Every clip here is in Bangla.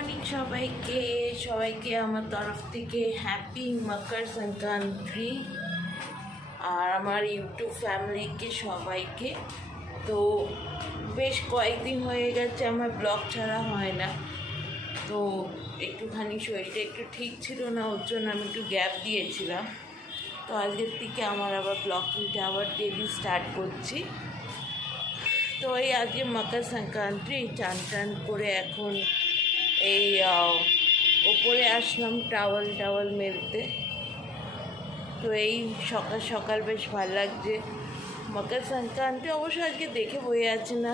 মর্নিং সবাইকে সবাইকে আমার তরফ থেকে হ্যাপি মকর সংক্রান্তি আর আমার ইউটিউব ফ্যামিলিকে সবাইকে। তো বেশ কয়েকদিন হয়ে গেছে আমার ব্লগ ছাড়া হয় না, তো একটুখানি শরীরটা একটু ঠিক ছিল না, ওর জন্য আমি একটু গ্যাপ দিয়েছিলাম। তো আজকের থেকে আমার আবার ব্লগিংটা আবার ডেলি স্টার্ট করছি। তো এই আজকে মকর সংক্রান্তি, চান টান করে এখন এই ওপরে আসলাম টাওয়াল মেলতে। তো এই সকাল সকাল বেশ ভালো লাগছে। মকর সংক্রান্তি অবশ্য আজকে দেখে বোঝা যাচ্ছে না,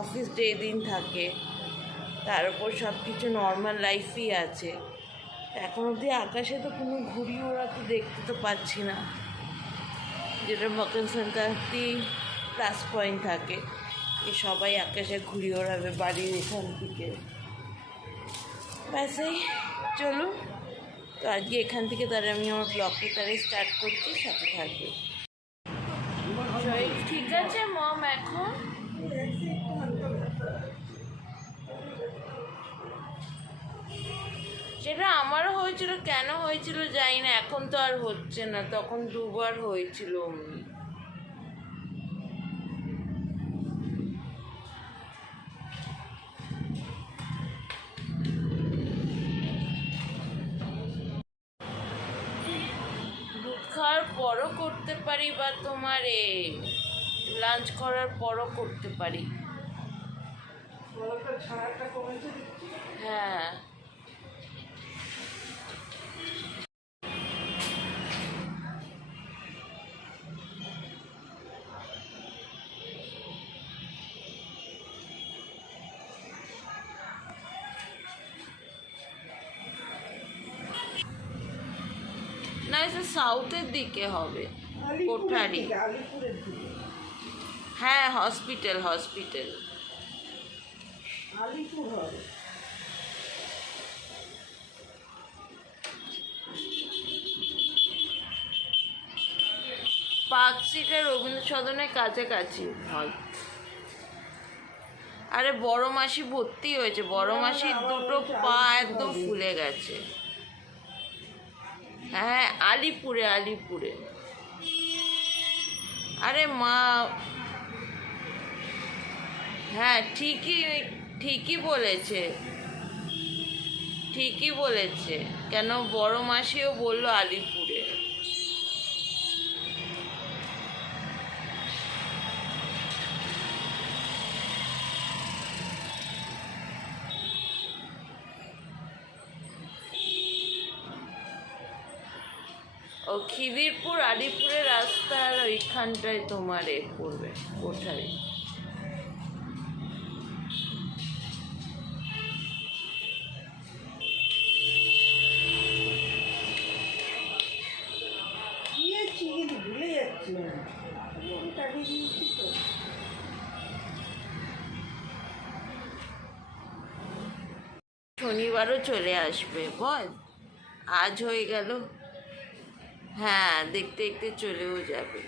অফিস ডে দিন থাকে, তার উপর সব কিছু নর্মাল লাইফই আছে। এখন অবধি আকাশে তো কোনো ঘুড়ি ওড়া তো দেখতে তো পাচ্ছি না, যেটা মকর সংক্রান্তি প্লাস পয়েন্ট থাকে, যে সবাই আকাশে ঘুড়ি ওড়াবে বাড়ির এখান থেকে। ব্যাসেই চলুন, তো আজকে এখান থেকে তাহলে আমি আমার ব্লগটা তাহলে স্টার্ট করছি, সাথে থাকবে। শরীর ঠিক আছে মম এখন? সেটা আমারও হয়েছিল, কেন হয়েছিল জানি না, এখন তো আর হচ্ছে না, তখন দুবার হয়েছিল অমনি। দুধ খাওয়ার পরও করতে পারি, বা তোমার লাঞ্চ করার পরও করতে পারি। হ্যাঁ, না এটা সাউথের দিকে হবে, কোঠারি। হ্যাঁ, হসপিটাল পার্ক স্ট্রিটের রবীন্দ্র সদনের কাছাকাছি হয়। আরে বড় মাসি ভর্তি হয়েছে, বড় মাসির দুটো পা একদম ফুলে গেছে। হ্যাঁ, আলিপুরে। আরে মা, হ্যাঁ ঠিকই বলেছে। কেন বড় মাসিও বললো আলিপুরে। ও খিদিরপুর আলিপুরের রাস্তার ওইখানটায় তোমার পড়বে কোঠারি। শনিবারও চলে আসবে বল, আজ হয়ে গেল। হ্যাঁ, দেখতে দেখতে চলেও যাবে।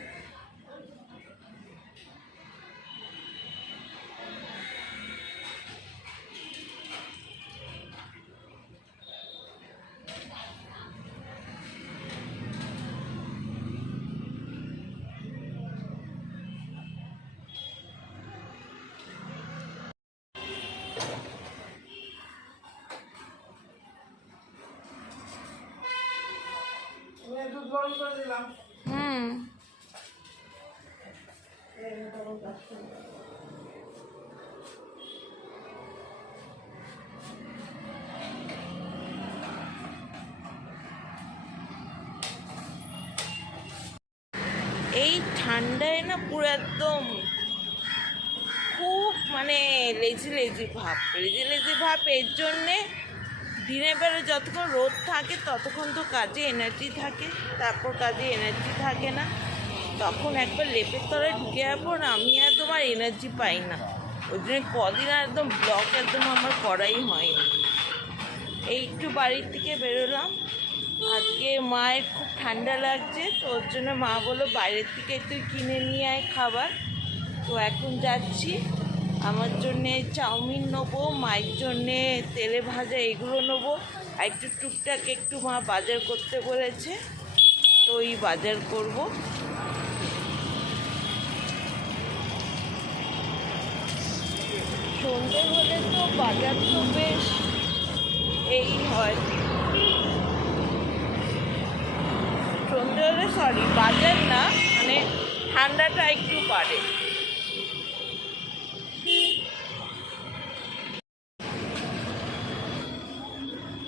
হুম, এই ঠান্ডায় না পুরো একদম খুব মানে লেজি ভাব। এর জন্যে দিনের বেলা যতক্ষণ রোদ থাকে ততক্ষণ তো কাজে এনার্জি থাকে, তারপর কাজে এনার্জি থাকে না, তখন একবার লেপের তলায় ঢুকে যাবো না, আমি আর তোমার এনার্জি পাই না। ওই জন্য কদিন আর একদম ব্লগ একদম আমার করাই হয়নি। এই একটু বাড়ির থেকে বেরোলাম, আজকে মায়ের খুব ঠান্ডা লাগছে, তো ওর জন্য মা বললো বাইরের থেকে একটু কিনে নিয়ে আয় খাবার। তো এখন যাচ্ছি, আমার জন্যে চাউমিন নেবো, মায়ের জন্যে তেলে ভাজা এগুলো নেবো। আর একটু টুকটাক একটু মা বাজার করতে বলেছে, তো ওই বাজার করব। সন্ধে হলে তো বাজার তো বেশ এই হয়, সন্ধে হলে সরি বাজার না, মানে ঠান্ডাটা একটু বাড়ে।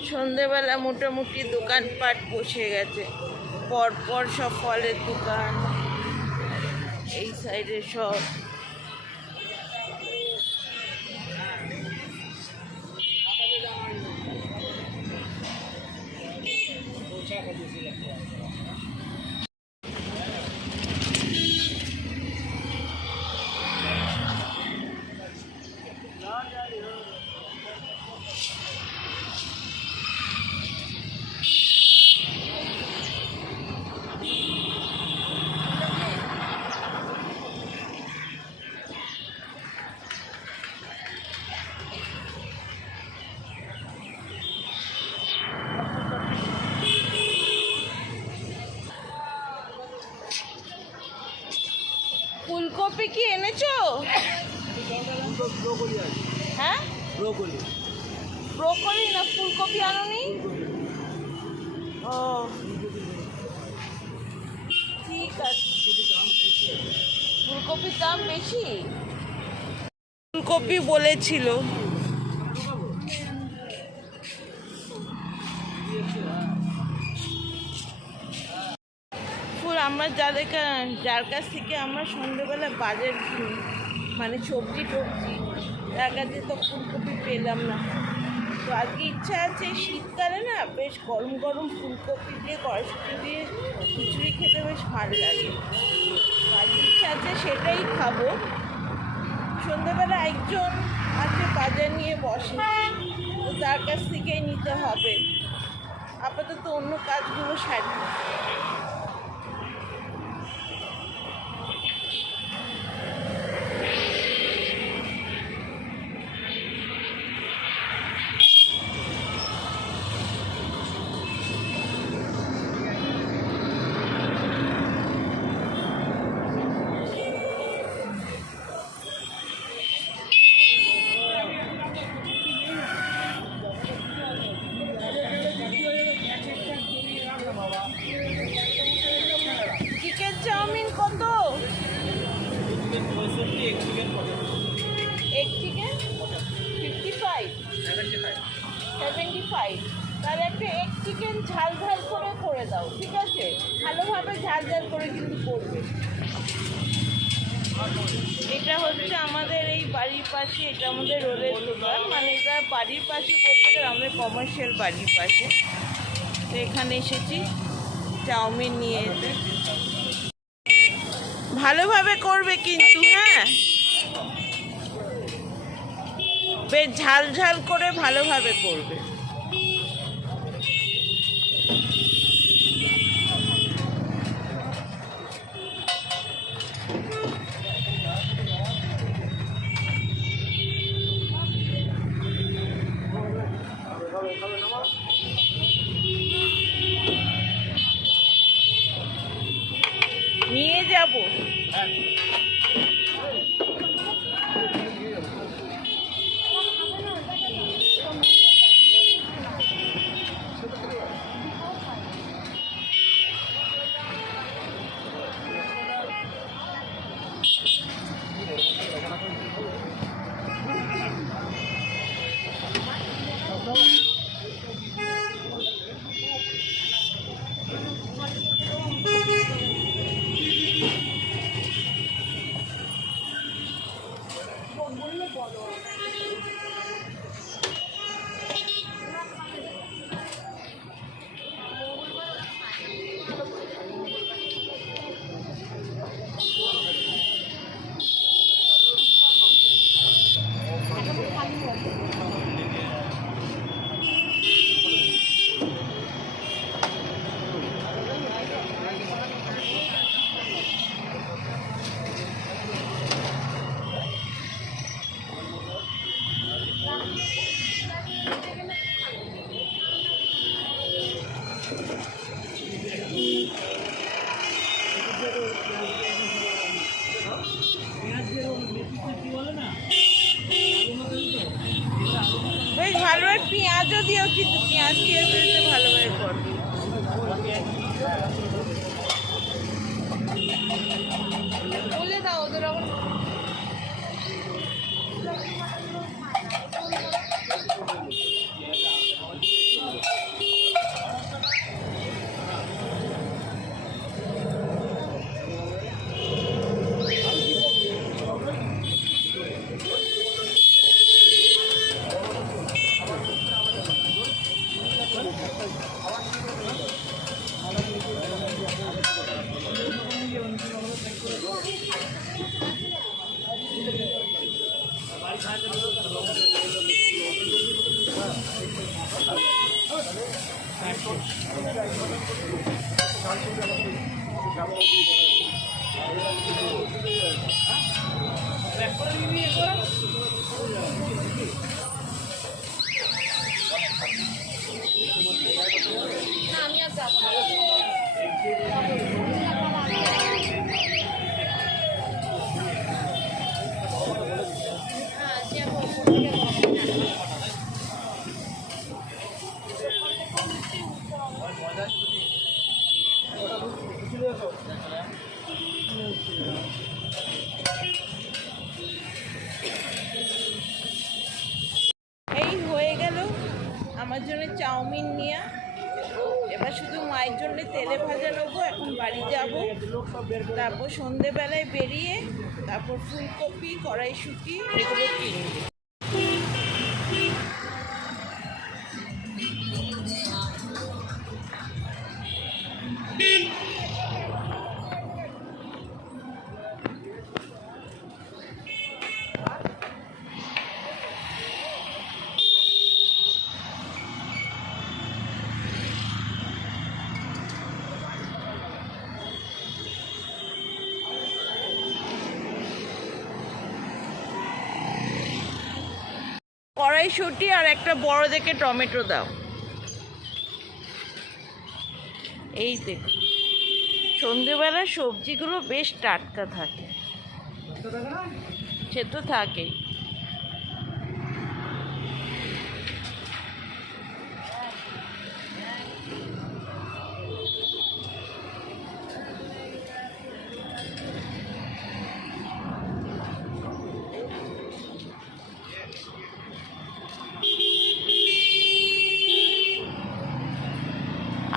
সন্ধেবেলা মোটামুটি দোকানপাট বসে গেছে, পরপর সব ফলের দোকান, এই সাইডে সব। ফুলকপি কি এনেছো? হ্যাঁ, ব্রোকলি না ফুলকপি আনোনি? ও ঠিক আছে। ফুলকপির দাম বেশি, ফুলকপি বলেছিল। ফুল আমরা যার কাছ থেকে আমরা সন্ধ্যেবেলা বাজার কিনি, মানে সবজি টবজি, তার কাছে তো ফুলকপি পেলাম না। তো আজকে ইচ্ছা আছে, শীতকালে না বেশ গরম গরম ফুলকপি দিয়ে কড়াইশুঁটি দিয়ে খিচুড়ি খেতে বেশ ভালো লাগে। আজকে ইচ্ছা আছে সেটাই খাবো। সন্ধ্যেবেলা একজন আছে বাজার নিয়ে বসে, তো তার কাছ থেকেই নিতে হবে। আপাতত অন্য কাজগুলো সারি। চিকেন চাউমিন কত? এক চিকেন 55, 75। তাহলে একটা এক চিকেন ঝাল ঝাল করে দাও, ঠিক আছে? ভালোভাবে ঝাল ঝাল করে কিন্তু করবে। এটা হচ্ছে আমাদের এই বাড়ির পাশে, এটা আমাদের রোলের দোকান, মানে এটা বাড়ির পাশে বলতে গেলে আমাদের কমার্শিয়াল বাড়ির পাশে। তো এখানে এসেছি চাউমিন নিয়ে যেতে। ভালোভাবে করবে কিন্তু, হ্যাঁ, বেশ ঝাল ঝাল করে ভালোভাবে করবে। নিয়ে যাবো। বেশ ভালোভাবে পেঁয়াজও দিও, কিন্তু পেঁয়াজ দিতে ভালোভাবে কর। বলে দাও ওদের আবার আমি আর যাবো না। হ্যাঁ যাবো। এই হয়ে গেল আমার জন্য চাউমিন নিয়ে। এবার শুধু মায়ের জন্য তেলে ভাজা নেবো, এখন বাড়ি যাব। তারপর সন্ধেবেলায় বেরিয়ে তারপর ফুলকপি, কড়াইশুঁটি এগুলো কিনবো। কড়াইশুঁটি আর একটা বড় দেখে টমেটো দাও। এই দেখো, সন্ধেবেলা সবজিগুলো বেশ টাটকা থাকে। সে তো থাকেই।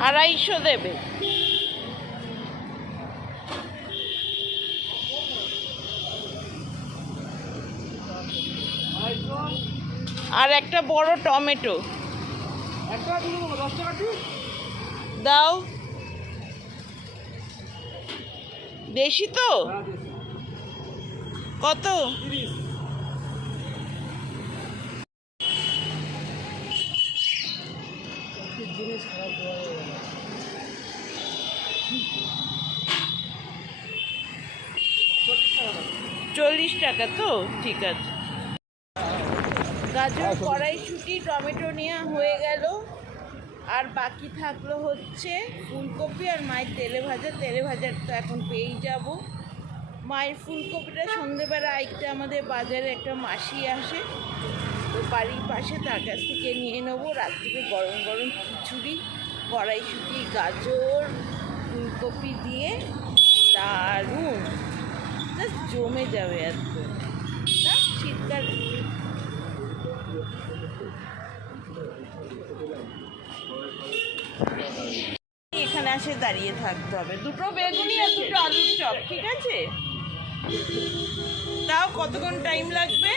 আড়াইশো দেবে। আর একটা বড় টমেটো দাও। দেশি তো? কত? 40 টাকা তো? ঠিক আছে। গাজর, কড়াইশুঁটি, টমেটো নেওয়া হয়ে গেল। আর বাকি থাকলো হচ্ছে ফুলকপি আর মায়ের তেলে ভাজা। তেলে ভাজা তো এখন পেয়েই যাব। মায়ের ফুলকপিটা সন্ধেবেলা আইতে আমাদের বাজারে একটা মাসি আসে, তো বাড়ির পাশে, তার কাছ থেকে নিয়ে নেবো। রাত্রিতে গরম গরম খিচুড়ি, কড়াইশুঁটি, গাজর, ফুলকপি দিয়ে দারুণ, জাস্ট জমে যাবে একদম না? শীতকাল। এখানে আসে দাঁড়িয়ে থাকতে হবে। দুটো বেগুনি আর দুটো আলুর চপ, ঠিক আছে? তাও কতক্ষণ টাইম লাগবে?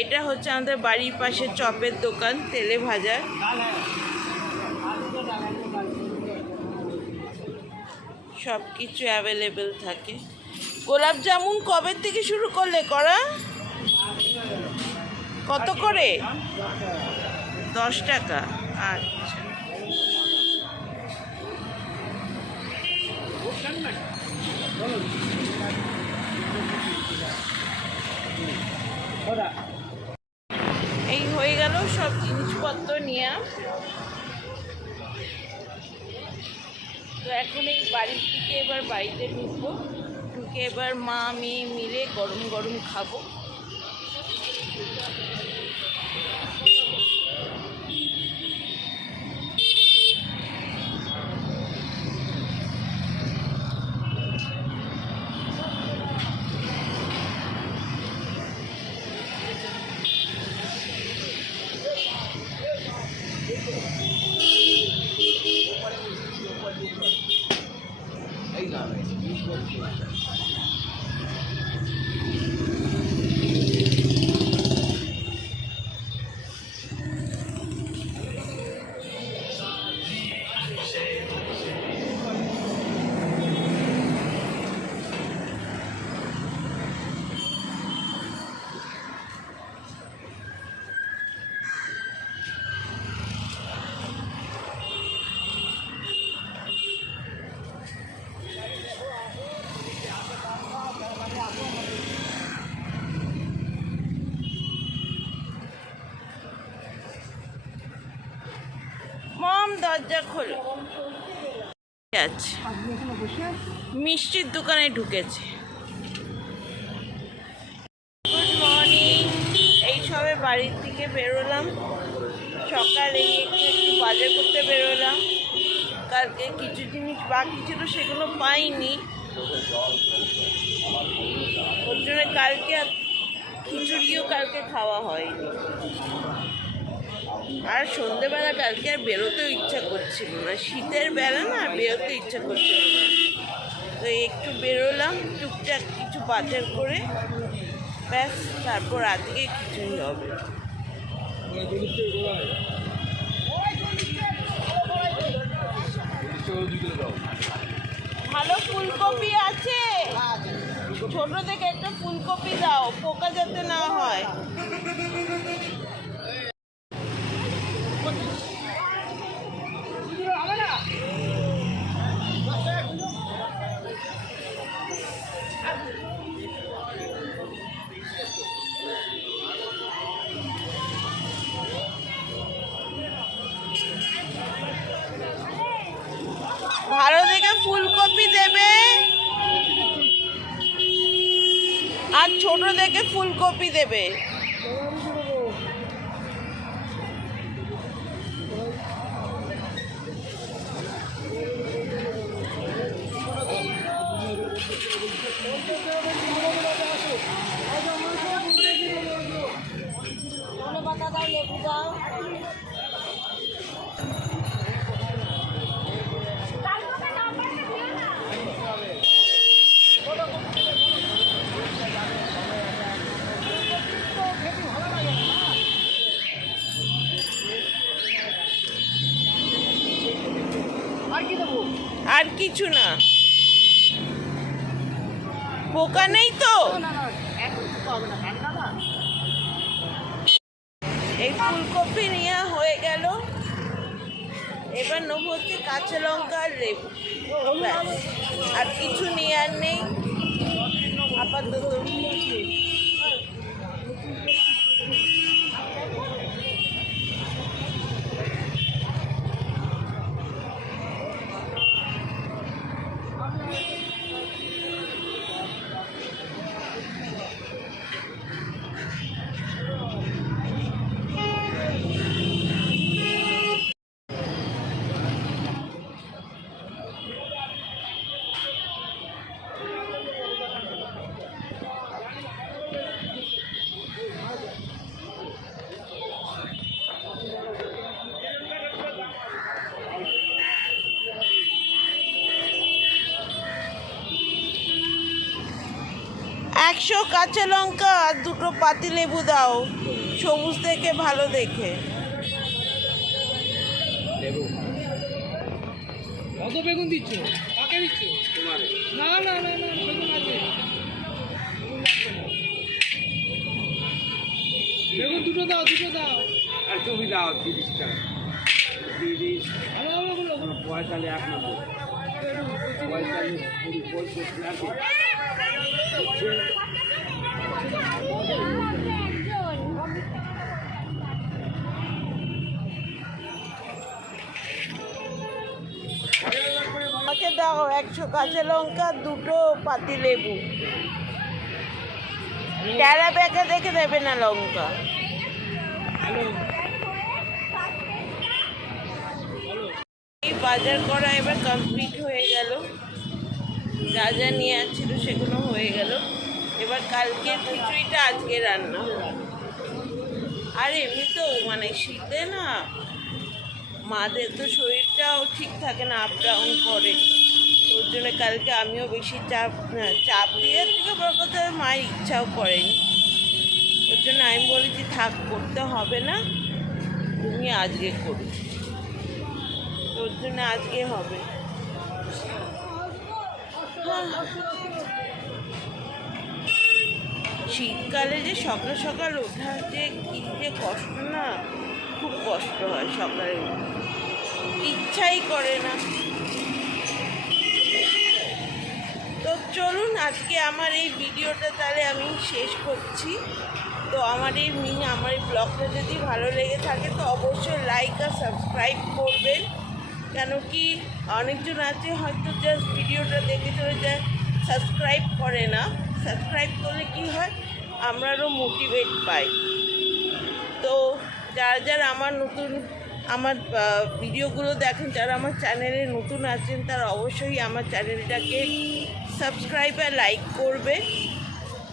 এটা হচ্ছে আমাদের বাড়ির পাশে চপের দোকান, তেলে ভাজা। সব কিছু অ্যাভেলেবেল থাকে। গোলাপ জামুন কবে থেকে শুরু করলে করা? কত করে? 10 টাকা। আচ্ছা, এই হয়ে গেল সব জিনিসপত্র নিয়ে। তো এখন এই বাড়ির থেকে এবার বাড়িতে ঢুকবো। আজকে এবার মা মেয়ে মিলে গরম গরম খাবো। মম দরজা খোলো। আছে মিষ্টির দোকানে ঢুকেছে। Good morning. এই সবে বাড়ির থেকে বেরোলাম, সকালে একটু বাজার করতে বেরোলাম। কালকে কিছু জিনিস বাকি ছিল, সেগুলো পাইনি, ওর জন্য কালকে খিচুড়িও কালকে খাওয়া হয়নি। আর সন্ধেবেলা কালকে আর বেরোতেও ইচ্ছা করছিল না, শীতের বেলা না, বেরোতে ইচ্ছা করছিল না। তো একটু বেরোলাম টুকটাক কিছু বাজার করে, ব্যাস তারপর আজকে খিচুড়ি হবে। ভালো ফুলকপি আছে? ছোট থেকে একটা ফুলকপি দাও, পোকা যাতে না হয়। ভালো দেখে ফুলকপি দেবে, আর ছোট দেখে ফুলকপি দেবে। আর কিছু না, পোকা নেই তো। এই ফুলকপি নেওয়া হয়ে গেল, এবার নেব হচ্ছে কাঁচা লঙ্কা আর লেবু, আর কিছু নেওয়ার নেই আপাতত। একশো কাঁচা লঙ্কা আর দুটো পাতি লেবু দাও, সবুজ দেখে ভালো দেখে। কত বেগুন দিচ্ছ? কাকে দিচ্ছ? তোমার। না না না না, বেগুন আছে। বেগুন দুটো দাও, দুটো দাও। আর তুমি দাও 30 টাকা। 30 ভালো ভালো গুলো 45 1 নম্বর 45 45 আছে। আমাকে দাও 100 কাঁচা লঙ্কা, 2টো পাতিলেবু। ট্যারা ব্যাগে দেখে দেবে না লঙ্কা। এই বাজার করা এবার কমপ্লিট হয়ে গেল, যা যা নিয়ে আসছিল সেগুলো হয়ে গেল। এবার কালকের খিচুড়িটা আজকে রান্না হবে। আর এমনি তো মানে শীতে না মাদের তো শরীরটাও ঠিক থাকে না, আপ ডাউন করে। ওর জন্য কালকে আমিও বেশি চাপ দিয়ে থেকে বড় কথা মায়ের ইচ্ছাও করেনি। ওর জন্য আমি বলেছি থাক, করতে হবে না, তুমি আজকে করো। ওর জন্য আজকে হবে। শীতকালে যে সকাল সকাল ওঠা যে কী যে কষ্ট না, খুব কষ্ট হয় সকালে উঠে, ইচ্ছাই করে না। তো চলুন আজকে আমার এই ভিডিওটা তাহলে আমি শেষ করছি। তো আমার এই ব্লগটা যদি ভালো লেগে থাকে তো অবশ্যই লাইক আর সাবস্ক্রাইব করবেন। কেন কি অনেকজন আছে হয়তো জাস্ট ভিডিওটা দেখে চলে যায়, সাবস্ক্রাইব করে না। সাবস্ক্রাইব করলে কি হয়, আমরাও মোটিভেট পাই। তো যারা যারা আমার ভিডিওগুলো দেখেন, যারা আমার চ্যানেলে নতুন আছেন, তারা অবশ্যই আমার চ্যানেলটাকে সাবস্ক্রাইব আর লাইক করবে।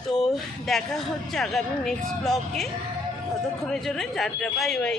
তো দেখা হচ্ছে আগামী নেক্সট ব্লগে। ততক্ষণের জন্য টাটা, বাই বাই।